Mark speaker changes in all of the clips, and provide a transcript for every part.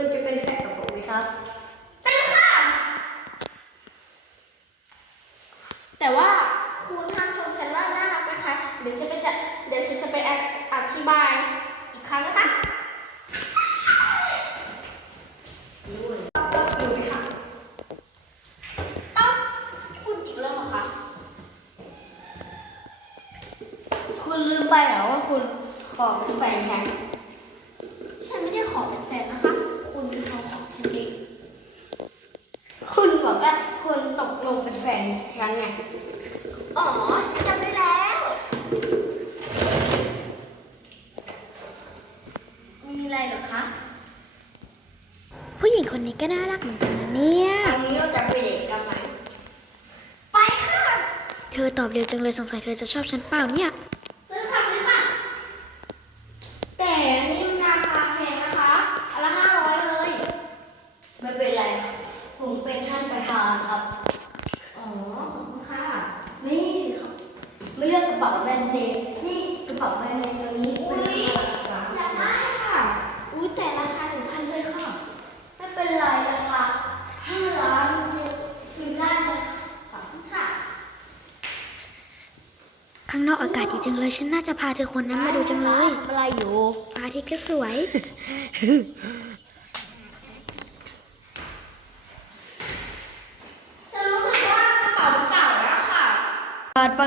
Speaker 1: ควรจะเป็นแฟนกับผมไหมครับ เป็นค่ะ แต่ว่าคุณห้ามชมฉันว่าน่ารักนะคะเดี๋ยวฉันจะเดี๋ยวฉันจะไปอธิบายอีกครั้งนะคะ
Speaker 2: ไปแล้วว่าคุณขอเป็นแฟนกัน
Speaker 1: ฉันไม่ได้ขอเป็นแฟนนะคะันไงอ๋อฉันจำได้แล้ว มีอะไรหรอคะ
Speaker 3: ผู้หญิงคนนี้ก็น่ารักเหมือนกันนะเนี่ย
Speaker 2: ตอนนี้เราจะไปเด็กันไหม
Speaker 1: ไปค่ะ
Speaker 3: เธอตอบเร็วจังเลยสงสัยเธอจะชอบฉันเปล่าเนี่ย
Speaker 2: ลือกกระเป๋าแบรนด์เนมนี่กระเป๋าแบรนด์เนมตัวนี้
Speaker 1: เป็นอุ้ยอย่ามาค่ะอุ้ยแต่ราคาหนึ่งพันเลยค่ะ
Speaker 2: ไม่เป็นไรนะคะห้าล้านซื้อได้เลยอบค่ะ
Speaker 3: ข้างนอกอากาศดีจังเลย ฉันน่าจะพาเธอคนนั้นมาดูจังเลยอะไรอยู่ฟาที่ก็สวย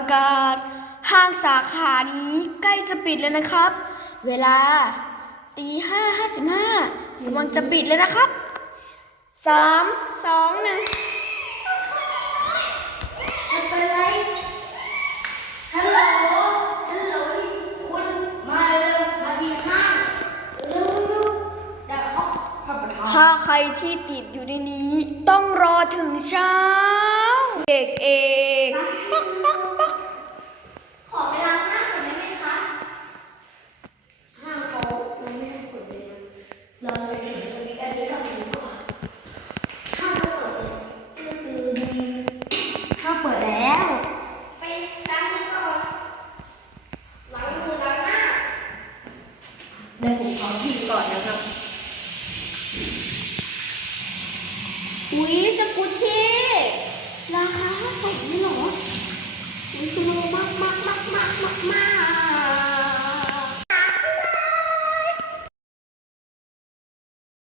Speaker 4: ากาศห้างสาขานี้ใกล้จะปิดแล้วนะครับ เวลาตีห้าห้าสิบห้ากำลังจะปิดแล้วนะครับสามสองหนึ่งถ้าใครที่ติดอยู่ในนี้ ต้องรอถึงเช้าเด็กเอง
Speaker 2: ในผมขอพิมก่อนนะครับ
Speaker 4: อุ๊ยสกุชี่
Speaker 2: ราคาใส่ไหมหนอสูงมากมากมากมากมา